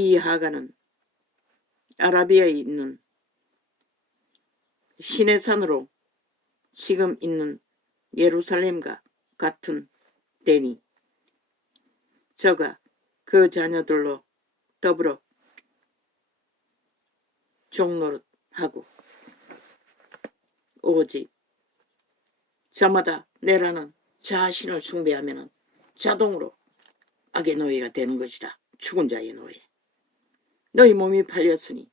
이 하가는 아라비아에 있는 시내산으로 지금 있는 예루살렘과 같은 데니 저가 그 자녀들로 더불어 종노릇하고 오직 저마다 내라는 자신을 숭배하면 자동으로 악의 노예가 되는 것이라. 죽은 자의 노예. 너희 몸이 팔렸으니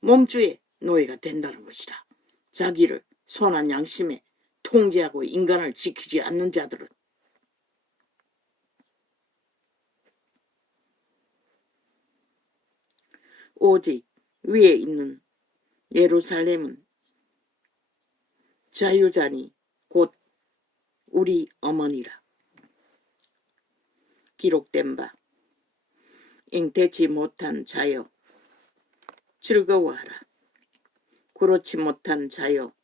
몸주의 노예가 된다는 것이라. 자기를 선한 양심에 통제하고 인간을 지키지 않는 자들은 오직 위에 있는 예루살렘은 자유자니 곧 우리 어머니라. 기록된 바 잉태치 못한 자여 즐거워하라. 그렇지 못한 자여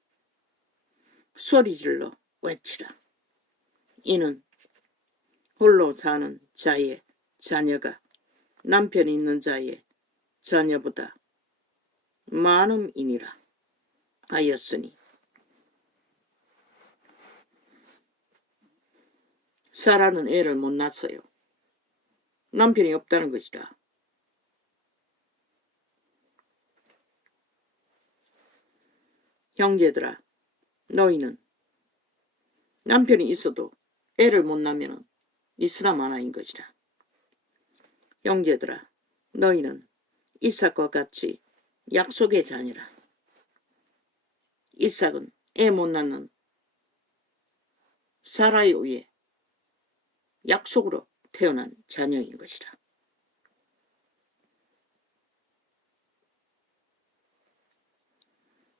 소리질러 외치라. 이는 홀로 사는 자의 자녀가 남편 있는 자의 자녀보다 많음이니라 하였으니 사라는 애를 못 낳았어요. 남편이 없다는 것이라. 형제들아, 너희는 남편이 있어도 애를 못 낳으면 이스람 하나인 것이라. 형제들아, 너희는 이삭과 같이 약속의 자녀라. 이삭은 애 못 낳는 사라에 의해 약속으로 태어난 자녀인 것이라.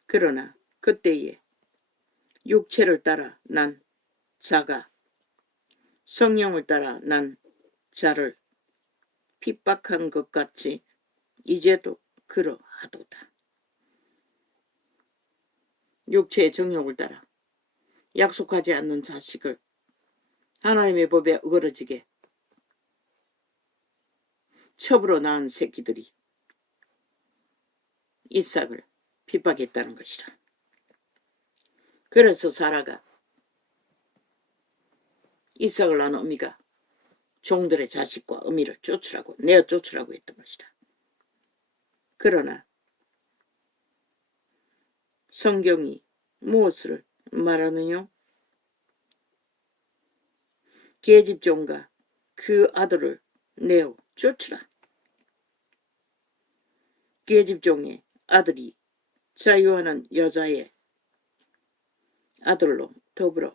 그러나 그때에 육체를 따라 난 자가 성령을 따라 난 자를 핍박한 것 같이 이제도 그러하도다. 육체의 정욕을 따라 약속하지 않는 자식을 하나님의 법에 어그러지게 첩으로 낳은 새끼들이 이삭을 핍박했다는 것이라. 그래서 사라가 이삭을 낳은 어미가 종들의 자식과 어미를 쫓으라고 내어 쫓으라고 했던 것이라. 그러나 성경이 무엇을 말하느냐? 계집종과 그 아들을 내어 쫓으라. 계집종의 아들이 자유하는 여자의 아들로 더불어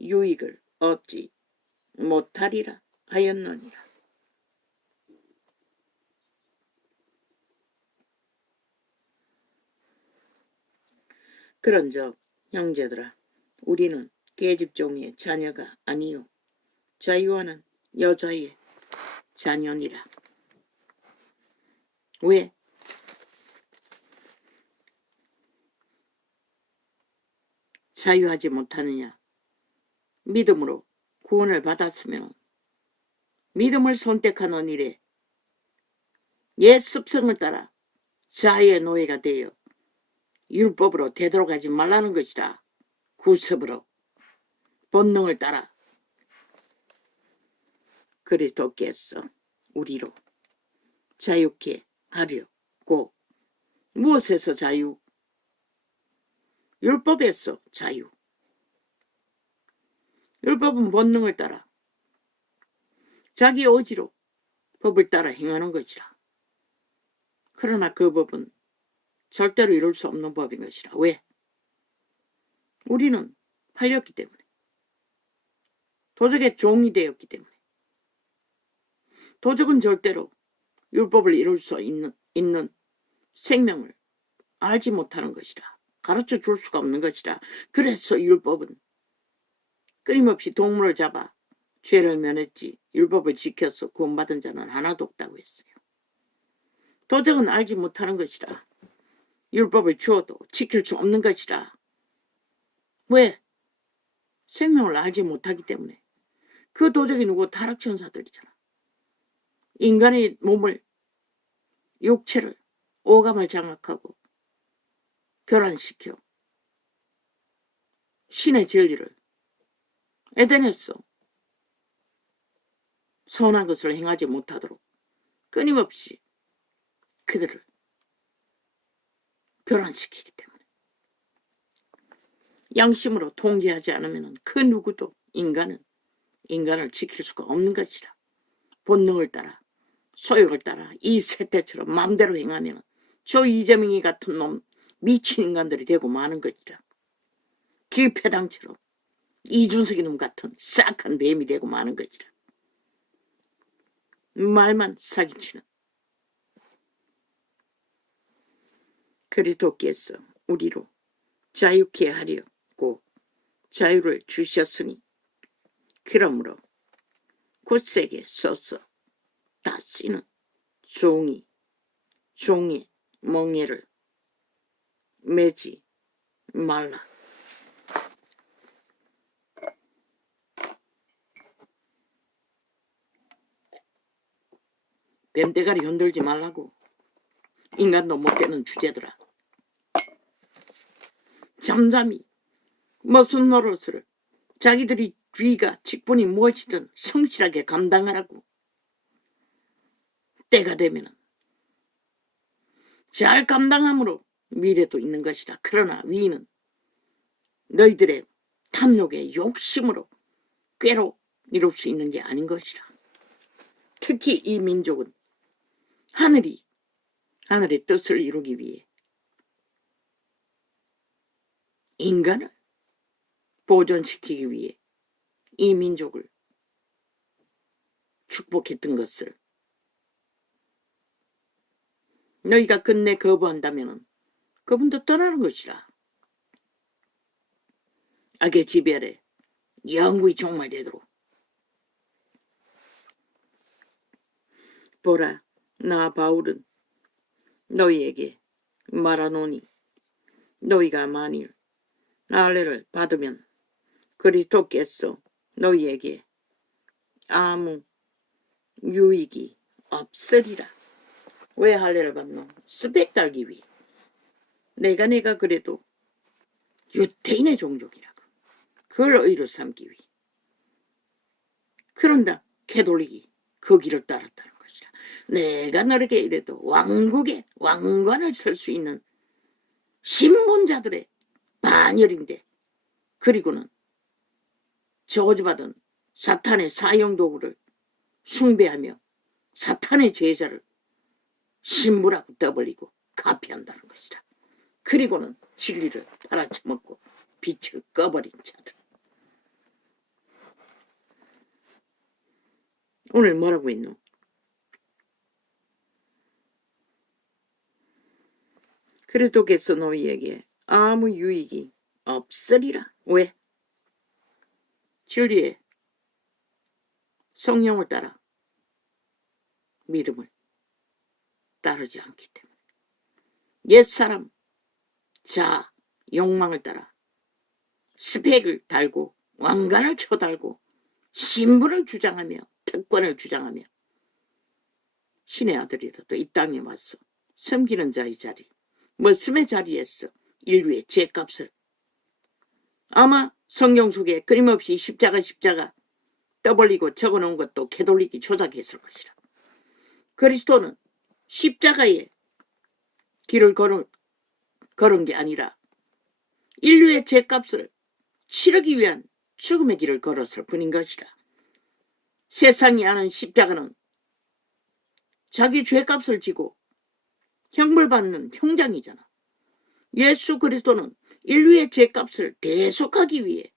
유익을 얻지 못하리라 하였느니라. 그런즉 형제들아, 우리는 계집종의 자녀가 아니요 자유하는 여자의 자녀니라. 왜? 자유하지 못하느냐? 믿음으로 구원을 받았으면 믿음을 선택하는 일에 옛 습성을 따라 자유의 노예가 되어 율법으로 되돌아가지 말라는 것이라. 구습으로 본능을 따라 그리스도께서 우리로 자유케 하려고. 무엇에서 자유? 율법에서 자유. 율법은 본능을 따라 자기 의지로 법을 따라 행하는 것이라. 그러나 그 법은 절대로 이룰 수 없는 법인 것이라. 왜? 우리는 팔렸기 때문에. 도적의 종이 되었기 때문에. 도적은 절대로 율법을 이룰 수 있는 생명을 알지 못하는 것이라. 가르쳐 줄 수가 없는 것이라. 그래서 율법은 끊임없이 동물을 잡아 죄를 면했지 율법을 지켜서 구원받은 자는 하나도 없다고 했어요. 도적은 알지 못하는 것이라. 율법을 주어도 지킬 수 없는 것이라. 왜? 생명을 알지 못하기 때문에. 그 도적이 누구? 타락천사들이잖아. 인간의 몸을 육체를, 오감을 장악하고 교란시켜 신의 진리를 에덴에서 선한 것을 행하지 못하도록 끊임없이 그들을 교란시키기 때문에 양심으로 통제하지 않으면 그 누구도 인간을 지킬 수가 없는 것이라. 본능을 따라 소욕을 따라 이 세태처럼 마음대로 행하면 저 이재명이 같은 놈 미친 인간들이 되고 마는 것이라. 기패당처럼 이준석이 놈 같은 싹한 뱀이 되고 마는 것이라. 말만 사기치는 그리스도께서 우리로 자유케 하려고 자유를 주셨으니 그러므로 굳세게 서서 다시는 종의 멍에를 매지 말라. 뱀대가리 흔들지 말라고. 인간도 못되는 주제더라. 잠잠히 무슨 노릇을 자기들이 귀가 직분이 무엇이든 성실하게 감당하라고. 때가 되면 잘 감당함으로 미래도 있는 것이라. 그러나 위는 너희들의 탐욕의 욕심으로 꾀로 이룰 수 있는 게 아닌 것이라. 특히 이 민족은 하늘의 뜻을 이루기 위해 인간을 보존시키기 위해 이 민족을 축복했던 것을 너희가 끝내 거부한다면 그분도 떠나는 것이라. 악의 지배에 영구히 종말되도록. 보라, 나 바울은 너희에게 말하노니 너희가 만일 할례를 받으면 그리스도께서 너희에게 아무 유익이 없으리라. 왜 할례를 받노? 스펙 달기 위해. 내가 그래도 유태인의 종족이라고. 그걸 의로 삼기 위해. 그런다 캐톨릭이 그 길을 따랐다는 것이라. 내가 너에게 이래도 왕국의 왕관을 쓸 수 있는 신분자들의 반열인데, 그리고는 저주받은 사탄의 사형도구를 숭배하며 사탄의 제자를 신부라고 떠벌리고 가피한다는 것이라. 그리고는 진리를 팔아쳐먹고 빛을 꺼버린 자들. 오늘 뭐라고 했노? 그리스도께서 너희에게 아무 유익이 없으리라. 왜? 진리의 성령을 따라 믿음을 따르지 않기 때문에 옛사람 자 욕망을 따라 스펙을 달고 왕관을 쳐달고 신분을 주장하며 특권을 주장하며 신의 아들이라도 이 땅에 와서 섬기는 자의 자리, 머슴의 자리에서 인류의 죄값을, 아마 성경 속에 끊임없이 십자가 떠벌리고 적어놓은 것도 캐톨릭이 조작했을 것이라. 그리스도는 십자가의 길을 걸은 게 아니라 인류의 죄값을 치르기 위한 죽음의 길을 걸었을 뿐인 것이라. 세상이 아는 십자가는 자기 죄값을 지고 형벌받는 형장이잖아. 예수 그리스도는 인류의 죄값을 대속하기 위해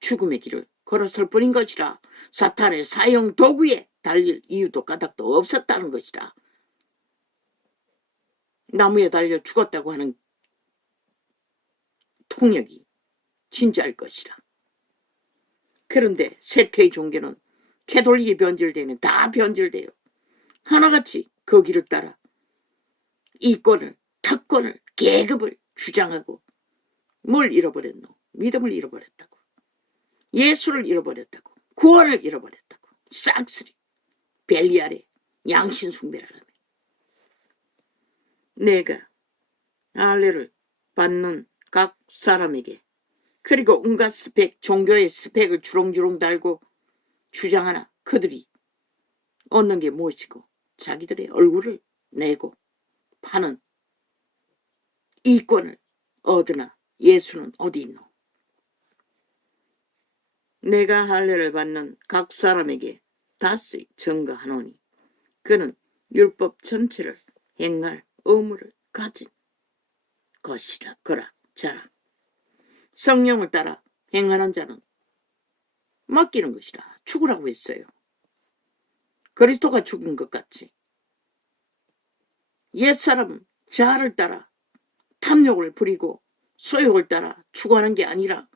죽음의 길을 걸었을 뿐인 것이라. 사탄의 사형 도구에 달릴 이유도 까닭도 없었다는 것이라. 나무에 달려 죽었다고 하는 통역이 진짜일 것이라. 그런데 세태의 종교는 캐톨릭이 변질되면 다 변질돼요. 하나같이 그 길을 따라 이권을, 특권을, 계급을 주장하고 뭘 잃어버렸노? 믿음을 잃어버렸다고. 예수를 잃어버렸다고. 구원을 잃어버렸다고. 싹쓸이 벨리알의 양신 숭배를 하며 내가 할례를 받는 각 사람에게, 그리고 온갖 스펙, 종교의 스펙을 주렁주렁 달고 주장하나 그들이 얻는 게 무엇이고 자기들의 얼굴을 내고 파는 이권을 얻으나 예수는 어디 있노? 내가 할례를 받는 각 사람에게 다시 증거하노니 그는 율법 전체를 행할 의무를 가진 것이라. 거라. 자라. 성령을 따라 행하는 자는 맡기는 것이라. 죽으라고 했어요. 그리스도가 죽은 것 같이 옛사람 자아를 따라 탐욕을 부리고 소욕을 따라 추구하는 게 아니라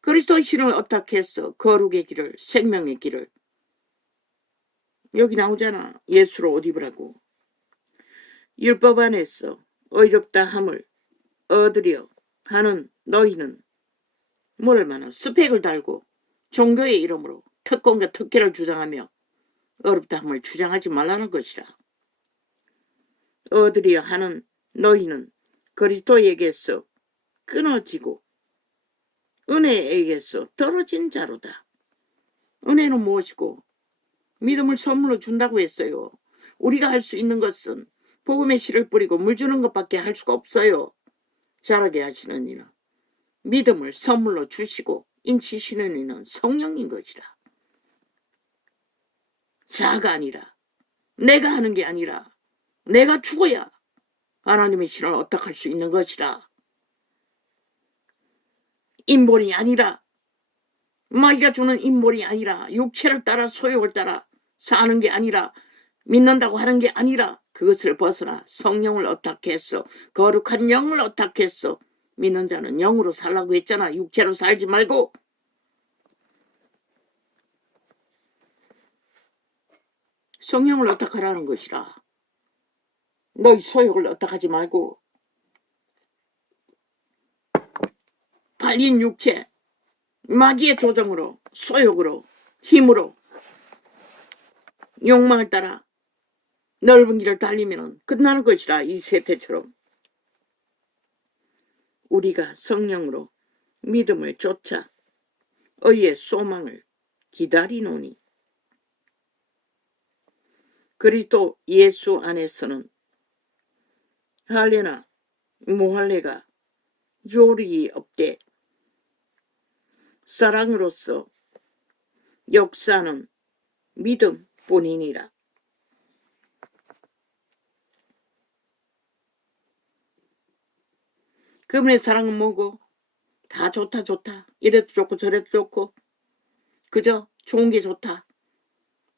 그리스도의 신을 어떻게 해서 거룩의 길을, 생명의 길을, 여기 나오잖아. 예수로 옷 입으라고. 율법 안에서 의롭다 함을 얻으려 하는 너희는 뭘 얼마나 스펙을 달고 종교의 이름으로 특권과 특혜를 주장하며 어렵다 함을 주장하지 말라는 것이라. 얻으려 하는 너희는 그리스도에게서 끊어지고 은혜에게서 떨어진 자로다. 은혜는 무엇이고 믿음을 선물로 준다고 했어요. 우리가 할 수 있는 것은 복음의 씨를 뿌리고 물 주는 것밖에 할 수가 없어요. 자라게 하시는 이는 믿음을 선물로 주시고 인치시는 이는 성령인 것이라. 자아가 아니라, 내가 하는 게 아니라 내가 죽어야 하나님의 신을 어떡할 수 있는 것이라. 인본이 아니라, 마귀가 주는 인본이 아니라, 육체를 따라 소욕을 따라 사는 게 아니라, 믿는다고 하는 게 아니라 그것을 벗어나 성령을 어떻게 했어? 거룩한 영을 어떻게 했어? 믿는 자는 영으로 살라고 했잖아. 육체로 살지 말고. 성령을 어떻게 하라는 것이라. 너희 소욕을 어떻게 하지 말고 발린 육체, 마귀의 조정으로, 소욕으로, 힘으로, 욕망을 따라 넓은 길을 달리면 끝나는 것이라. 이 세태처럼 우리가 성령으로 믿음을 쫓아 의의 소망을 기다리노니 그리스도 예수 안에서는 할례나 무할례가 요리 없되 사랑으로서 역사는 믿음뿐이니라. 그분의 사랑은 뭐고? 다 좋다 좋다. 이래도 좋고 저래도 좋고 그저 좋은 게 좋다.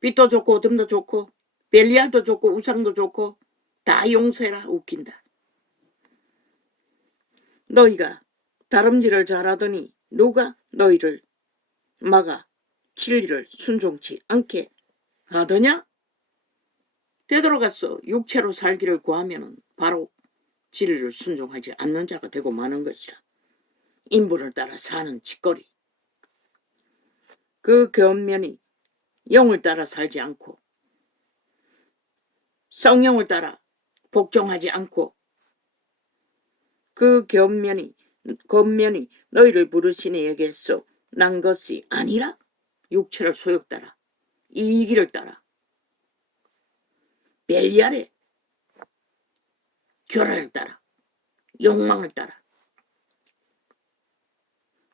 빛도 좋고 어둠도 좋고 벨리알도 좋고 우상도 좋고 다 용서해라. 웃긴다. 너희가 다름질을 잘하더니 누가 너희를 막아 진리를 순종치 않게 하더냐? 되돌아가서 육체로 살기를 구하면 바로 진리를 순종하지 않는 자가 되고 마는 것이라. 인본을 따라 사는 짓거리. 그 견면이 영을 따라 살지 않고 성령을 따라 복종하지 않고 그 겉면이 너희를 부르신 이에게서 난 것이 아니라 육체를 소욕 따라 이기를 따라 벨리알의 교란을 따라 욕망을 따라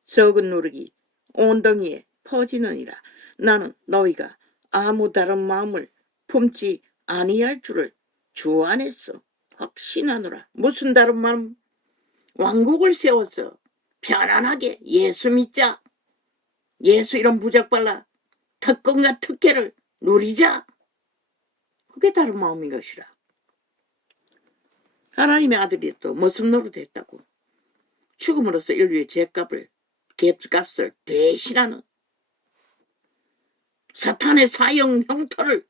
썩은 누룩이 온덩이에 퍼지느니라. 나는 너희가 아무 다른 마음을 품지 아니할 줄을 주 안에서 확신하노라. 무슨 다른 마음? 왕국을 세워서 편안하게 예수 믿자. 예수 이런 부적발라 특권과 특혜를 누리자. 그게 다른 마음인 것이라. 하나님의 아들이 또 무슨 노릇 했다고? 죽음으로써 인류의 값을 대신하는 사탄의 사형 형태를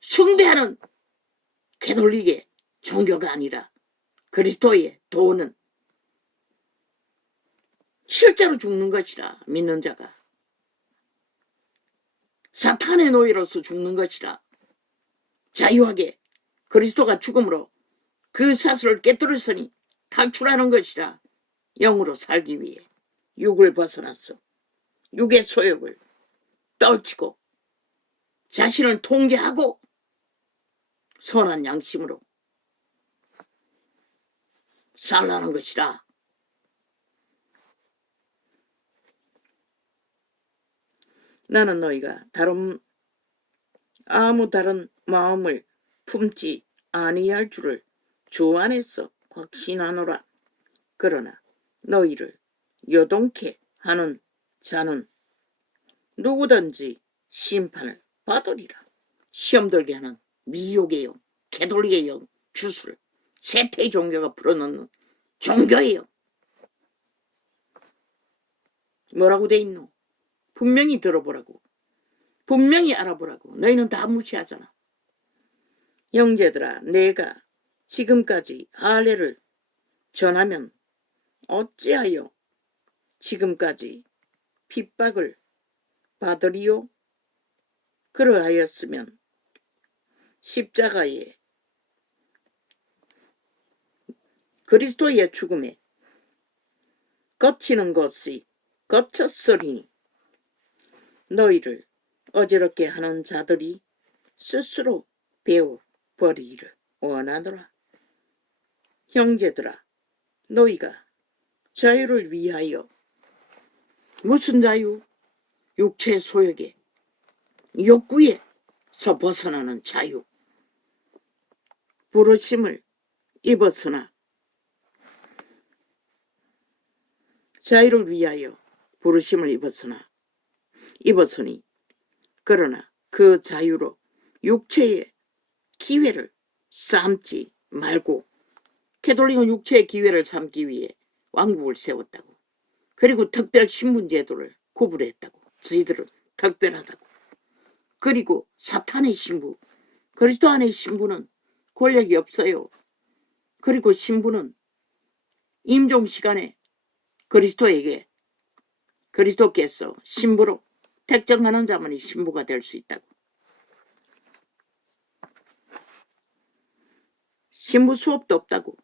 숭배하는 캐톨릭의 종교가 아니라 그리스도의 도는 실제로 죽는 것이라. 믿는 자가 사탄의 노예로서 죽는 것이라. 자유하게 그리스도가 죽음으로 그 사슬을 깨뜨렸으니 탈출하는 것이라. 영으로 살기 위해 육을 벗어났어. 육의 소욕을 떨치고 자신을 통제하고 선한 양심으로 살라는 것이라. 나는 너희가 아무 다른 마음을 품지 아니할 줄을 주 안에서 확신하노라. 그러나 너희를 요동케 하는 자는 누구든지 심판을 받으리라. 시험 들게 하는 미혹의 영, 개돌리의 영, 주술, 세태의 종교가 불어넣는 종교의 영. 뭐라고 돼 있노? 분명히 들어보라고. 분명히 알아보라고. 너희는 다 무시하잖아. 형제들아, 내가 지금까지 할례를 전하면 어찌하여 지금까지 핍박을 받으리요? 그러하였으면 십자가에 그리스도의 죽음에 거치는 것이 거쳤으리니 너희를 어지럽게 하는 자들이 스스로 배워버리기를 원하노라. 형제들아, 너희가 자유를 위하여, 무슨 자유? 육체의 소욕에, 욕구에서 벗어나는 자유. 부르심을 입었으나, 자유를 위하여 부르심을 입었으니 그러나 그 자유로 육체의 기회를 삼지 말고, 캐톨릭은 육체의 기회를 삼기 위해 왕국을 세웠다고. 그리고 특별 신분제도를 구분했다고. 저희들은 특별하다고. 그리고 사탄의 신부, 그리스도 안의 신부는 권력이 없어요. 그리고 신부는 임종 시간에 그리스도께서 신부로 택정하는 자만이 신부가 될 수 있다고. 신부 수업도 없다고.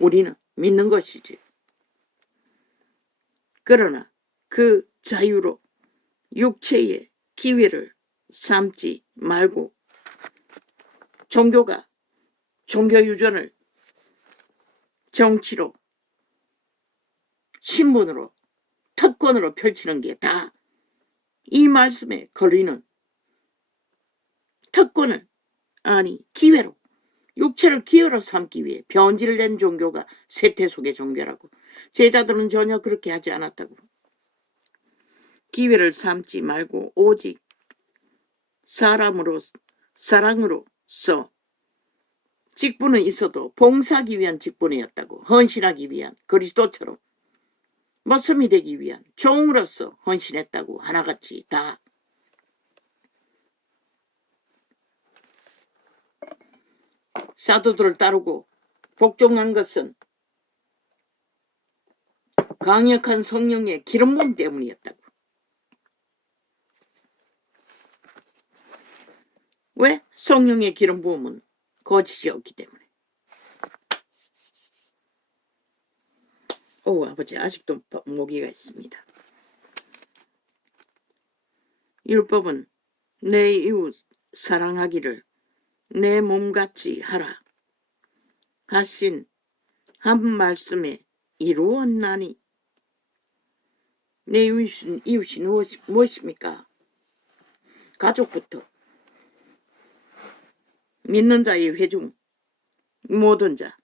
우리는 믿는 것이지. 그러나 그 자유로 육체의 기회를 삼지 말고 종교유전을 정치로, 신분으로, 특권으로 펼치는 게 다 이 말씀에 걸리는 특권을, 아니 기회로, 육체를 기회로 삼기 위해 변질을 낸 종교가 세태 속의 종교라고. 제자들은 전혀 그렇게 하지 않았다고. 기회를 삼지 말고 오직 사랑으로서 직분은 있어도 봉사하기 위한 직분이었다고. 헌신하기 위한, 그리스도처럼 머슴이 되기 위한 종으로서 헌신했다고. 하나같이 다. 사도들을 따르고 복종한 것은 강력한 성령의 기름 부음 때문이었다고. 왜? 성령의 기름 부음은 거짓이 없기 때문에. 오, 아버지, 아직도 모기가 있습니다. 율법은 내 이웃 사랑하기를 내 몸같이 하라 하신 한 말씀에 이루었나니. 내 이웃이 무엇입니까? 가족부터 믿는 자의 회중, 모든 자.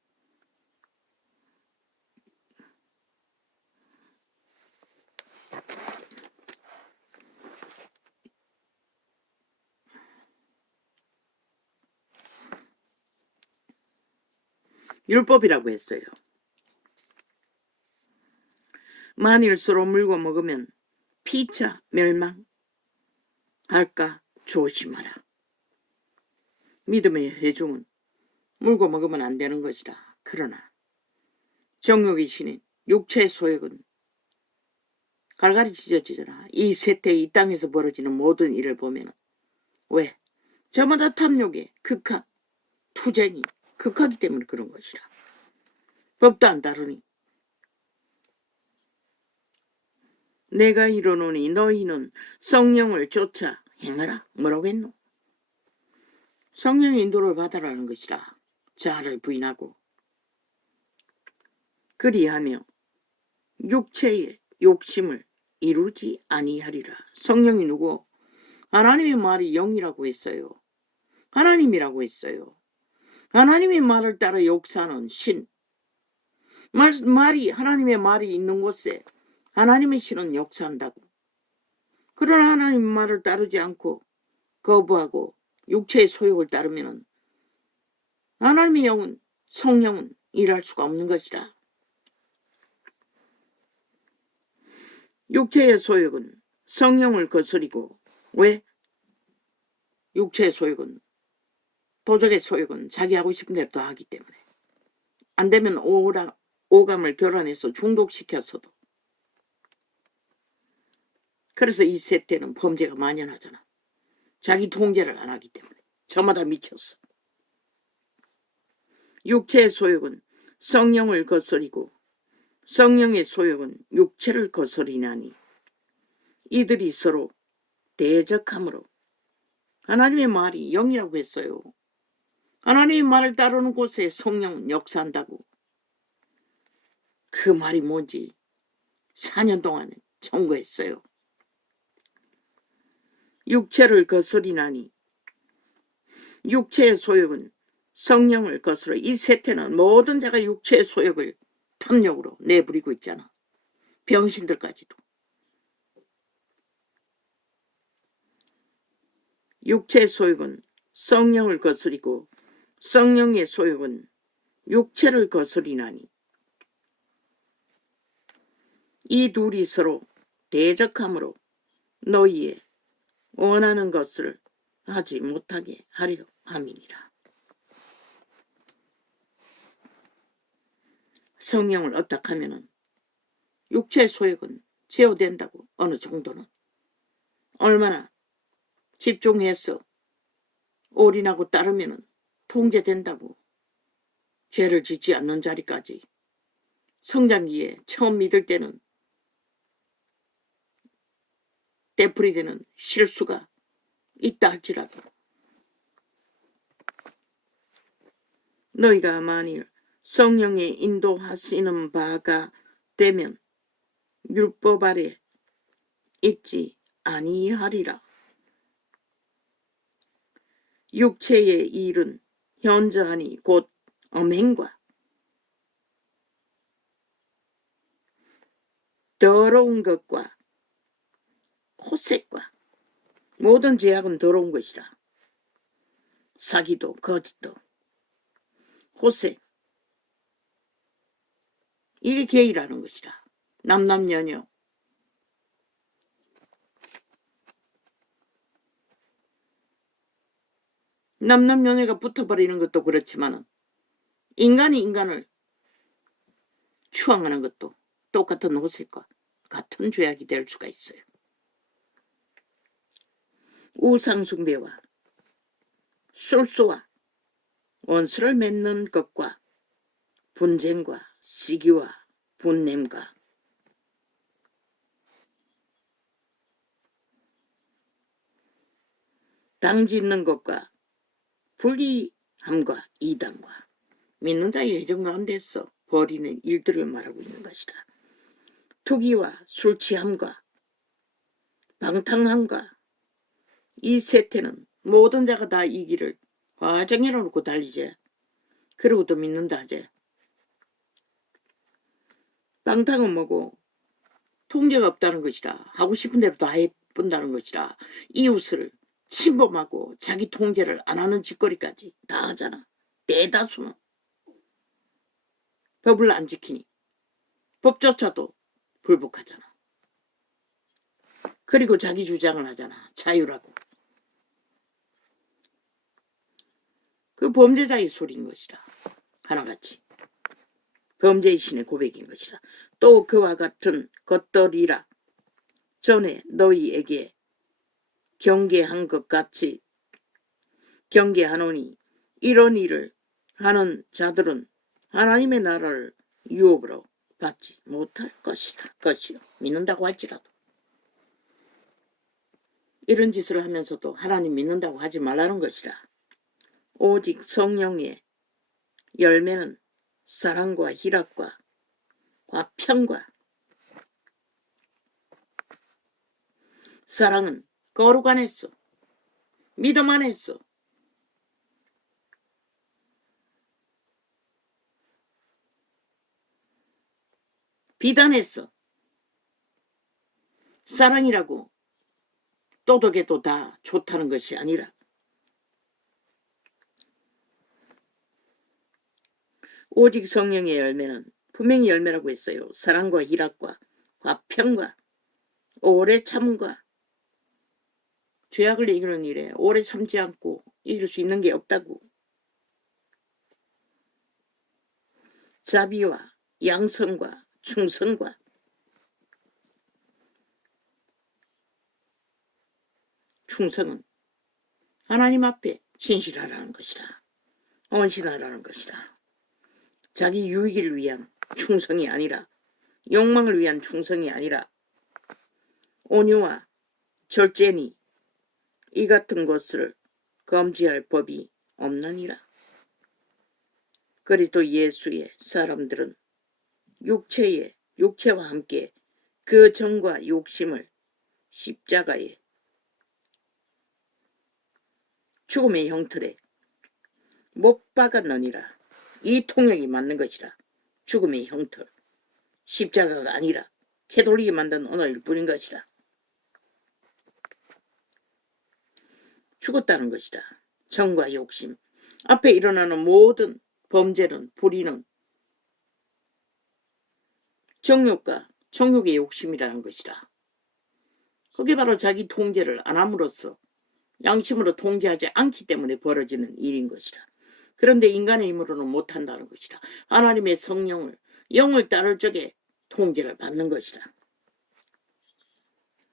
율법이라고 했어요. 만일 서로 물고 먹으면 피차 멸망할까 조심하라. 믿음의 회중은 물고 먹으면 안 되는 것이라. 그러나 정욕이 신인 육체의 소욕은 갈갈이 찢어지잖아. 이 세태, 이 땅에서 벌어지는 모든 일을 보면 왜? 저마다 탐욕의 극한, 투쟁이 극하기 때문에 그런 것이라. 법도 안 따르니. 내가 이르노니 너희는 성령을 쫓아 행하라. 뭐라고 했노? 성령의 인도를 받아라는 것이라. 자아를 부인하고 그리하며 육체의 욕심을 이루지 아니하리라. 성령이 누구? 하나님의 말이 영이라고 했어요. 하나님이라고 했어요. 하나님의 말을 따라 역사하는 신. 말이 하나님의 말이 있는 곳에 하나님의 신은 역사한다고. 그러나 하나님의 말을 따르지 않고 거부하고 육체의 소욕을 따르면 하나님의 영은 성령은 일할 수가 없는 것이라. 육체의 소욕은 성령을 거스리고, 왜? 육체의 소욕은, 도적의 소욕은 자기 하고 싶은 대로 다 하기 때문에. 안 되면 오감을 교란해서 중독시켜서도. 그래서 이 세대는 범죄가 만연하잖아. 자기 통제를 안 하기 때문에. 저마다 미쳤어. 육체의 소욕은 성령을 거스리고 성령의 소욕은 육체를 거스리나니 이들이 서로 대적함으로. 하나님의 말이 영이라고 했어요. 하나님의 말을 따르는 곳에 성령은 역사한다고. 그 말이 뭔지 4년 동안 청구했어요. 육체를 거스리나니 육체의 소욕은 성령을 거스러. 이 세태는 모든 자가 육체의 소욕을 탐욕으로 내부리고 있잖아. 병신들까지도. 육체의 소욕은 성령을 거스리고 성령의 소욕은 육체를 거스리나니 이 둘이 서로 대적함으로 너희의 원하는 것을 하지 못하게 하려 함이니라. 성령을 어떡하면은 육체의 소욕은 제어된다고. 어느 정도는. 얼마나 집중해서 올인하고 따르면은 통제된다고. 죄를 짓지 않는 자리까지. 성장기에 처음 믿을 때는 되풀이되는 실수가 있다 할지라도 너희가 만일 성령의 인도하시는 바가 되면 율법 아래 있지 아니하리라. 육체의 일은 현저하니 곧 음행과 더러운 것과 호색과. 모든 죄악은 더러운 것이라. 사기도 거짓도 호색, 이게 게이라는 것이라. 남남녀녀. 남남녀녀가 붙어버리는 것도 그렇지만 인간이 인간을 추앙하는 것도 똑같은 호색과 같은 죄악이 될 수가 있어요. 우상숭배와 술수와 원수를 맺는 것과 분쟁과 시기와 분냄과 당짓는 것과 불의함과 이단과. 믿는 자의 예정 가운데서 벌이는 일들을 말하고 있는 것이다. 투기와 술 취함과 방탕함과. 이 세태는 모든 자가 다 이 길을 화정해 놓고 달리지. 그러고 또 믿는다 하지. 방탕은 뭐고? 통제가 없다는 것이라. 하고 싶은 대로 다 해본다는 것이라. 이웃을 침범하고 자기 통제를 안 하는 짓거리까지 다 하잖아. 대다수는. 법을 안 지키니 법조차도 불복하잖아. 그리고 자기 주장을 하잖아. 자유라고. 그 범죄자의 소리인 것이라. 하나같이 범죄의 신의 고백인 것이라. 또 그와 같은 것들이라 전에 너희에게 경계한 것 같이 경계하노니 이런 일을 하는 자들은 하나님의 나라를 유업으로 받지 못할 것이요. 믿는다고 할지라도. 이런 짓을 하면서도 하나님 믿는다고 하지 말라는 것이라. 오직 성령의 열매는 사랑과 희락과 화평과, 사랑은 거룩 안에서, 믿음 안에서, 비단에서. 사랑이라고 또덕에도 다 좋다는 것이 아니라 오직 성령의 열매는 분명히 열매라고 했어요. 사랑과 희락과 화평과 오래 참음과. 죄악을 이기는 일에 오래 참지 않고 이길 수 있는 게 없다고. 자비와 양성과 충성과. 충성은 하나님 앞에 진실하라는 것이라. 헌신하라는 것이라. 자기 유익을 위한 충성이 아니라, 욕망을 위한 충성이 아니라, 온유와 절제니 이 같은 것을 금지할 법이 없느니라. 그리스도 예수의 사람들은 육체와 함께 그 정과 욕심을 십자가에 죽음의 형틀에 못 박았느니라. 이 통역이 맞는 것이라. 죽음의 형틀, 십자가가 아니라 캐돌릭이 만든 언어일 뿐인 것이라. 죽었다는 것이라. 정과 욕심, 앞에 일어나는 모든 범죄는, 불의는 정욕과 정욕의 욕심이라는 것이라. 그게 바로 자기 통제를 안 함으로써 양심으로 통제하지 않기 때문에 벌어지는 일인 것이라. 그런데 인간의 힘으로는 못한다는 것이라. 하나님의 성령을, 영을 따를 적에 통제를 받는 것이라.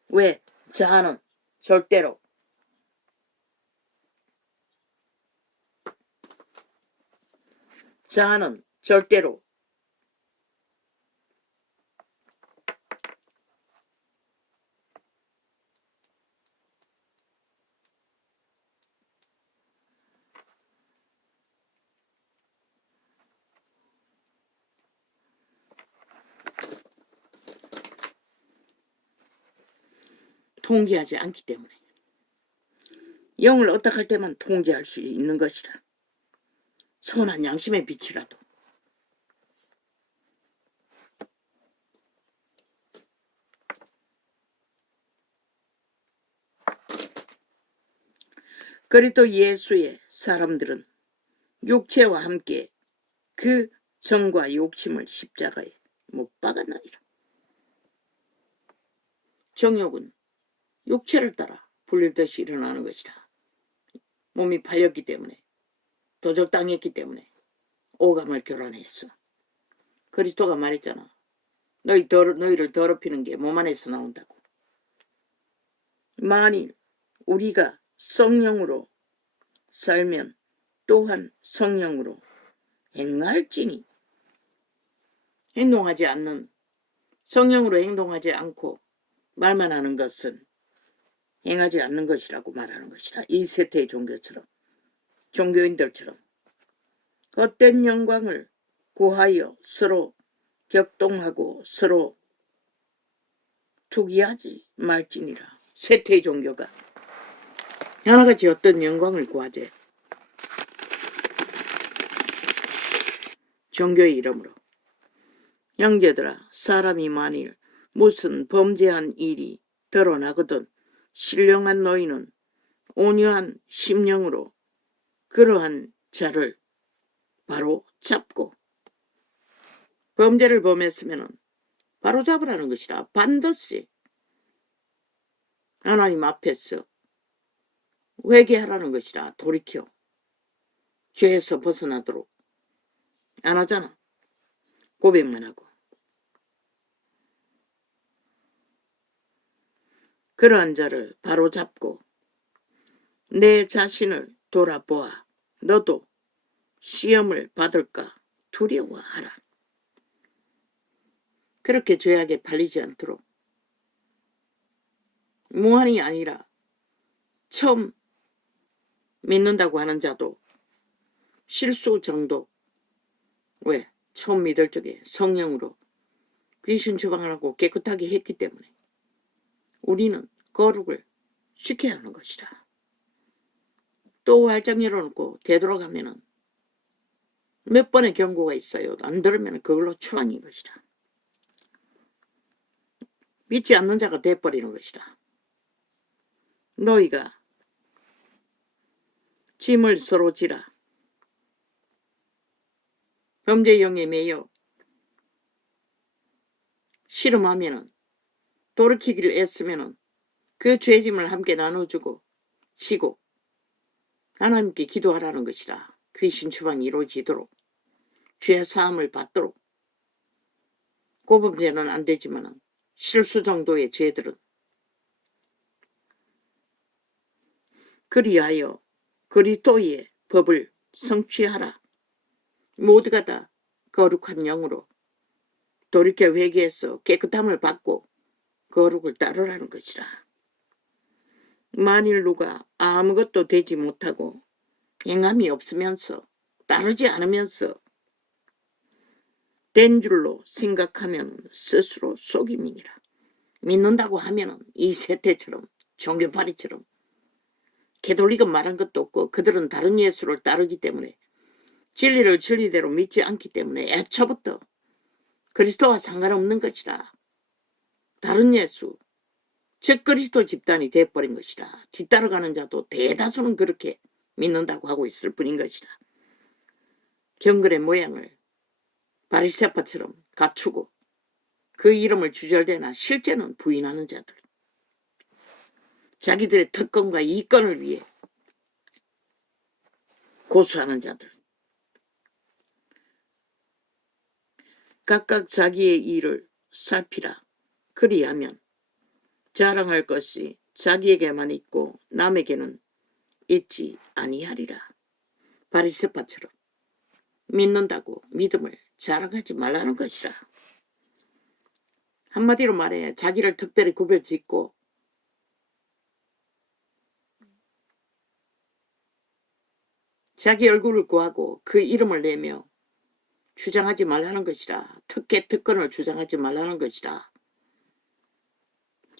왜? 자아는 절대로 통제하지 않기 때문에. 영을 어떡할 때만 통제할 수 있는 것이라. 선한 양심의 빛이라도. 그리스도 예수의 사람들은 육체와 함께 그 정과 욕심을 십자가에 못 박았느니라. 정욕은 육체를 따라 불릴듯이 일어나는 것이라. 몸이 팔렸기 때문에, 도적당했기 때문에 오감을 교란했어. 그리스도가 말했잖아. 너희를 더럽히는 게 몸 안에서 나온다고. 만일 우리가 성령으로 살면 또한 성령으로 행할지니. 행동하지 않는, 성령으로 행동하지 않고 말만 하는 것은 행하지 않는 것이라고 말하는 것이다. 이 세태의 종교처럼, 종교인들처럼 헛된 영광을 구하여 서로 격동하고 서로 투기하지 말지니라. 세태의 종교가 하나같이 어떤 영광을 구하지. 종교의 이름으로. 형제들아, 사람이 만일 무슨 범죄한 일이 드러나거든 신령한 너희는 온유한 심령으로 그러한 자를 바로 잡고, 범죄를 범했으면 바로 잡으라는 것이라. 반드시 하나님 앞에서 회개하라는 것이라. 돌이켜 죄에서 벗어나도록. 안 하잖아. 고백만 하고. 그러한 자를 바로 잡고 내 자신을 돌아보아. 너도 시험을 받을까 두려워하라. 그렇게 죄악에 팔리지 않도록 무한이 아니라 처음 믿는다고 하는 자도 실수 정도, 왜? 처음 믿을 적에 성령으로 귀신 추방하고 깨끗하게 했기 때문에 우리는 거룩을 지켜야 하는 것이라. 또 활짝 열어놓고 되돌아가면은 몇 번의 경고가 있어요. 안 들으면 그걸로 추방인 것이라. 믿지 않는 자가 돼버리는 것이라. 너희가 짐을 서로 지라. 범죄형에 매여 실험하면은 돌이키기를 애쓰면은 그 죄짐을 함께 나눠주고 치고 하나님께 기도하라는 것이라. 귀신 추방이 이루어지도록 죄 사함을 받도록. 고범죄는 안 되지만은 실수 정도의 죄들은 그리하여 그리스도의 법을 성취하라. 모두가 다 거룩한 영으로 돌이켜 회개해서 깨끗함을 받고 거룩을 따르라는 것이라. 만일 누가 아무것도 되지 못하고 행함이 없으면서 따르지 않으면서 된 줄로 생각하면 스스로 속임이니라. 믿는다고 하면은 이 세태처럼 종교파리처럼 개돌리고 말한 것도 없고 그들은 다른 예수를 따르기 때문에 진리를 진리대로 믿지 않기 때문에 애초부터 그리스도와 상관없는 것이라. 다른 예수, 즉 그리스도 집단이 돼버린 것이라. 뒤따라가는 자도 대다수는 그렇게 믿는다고 하고 있을 뿐인 것이라. 경건의 모양을 바리새파처럼 갖추고 그 이름을 주절대나 실제는 부인하는 자들, 자기들의 특권과 이권을 위해 고수하는 자들, 각각 자기의 일을 살피라. 그리하면 자랑할 것이 자기에게만 있고 남에게는 있지 아니하리라. 바리새파처럼 믿는다고 믿음을 자랑하지 말라는 것이라. 한마디로 말해 자기를 특별히 구별짓고 자기 얼굴을 구하고 그 이름을 내며 주장하지 말라는 것이라. 특권을 주장하지 말라는 것이라.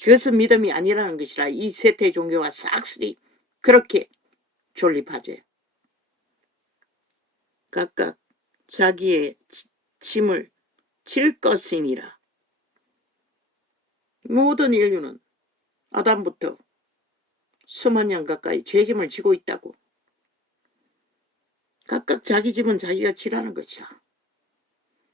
그것은 믿음이 아니라는 것이라. 이 세태 종교가 싹쓸이 그렇게 존립하지. 각각 자기의 짐을 질 것이니라. 모든 인류는 아담부터 수만 년 가까이 죄짐을 지고 있다고. 각각 자기 짐은 자기가 지라는 것이라.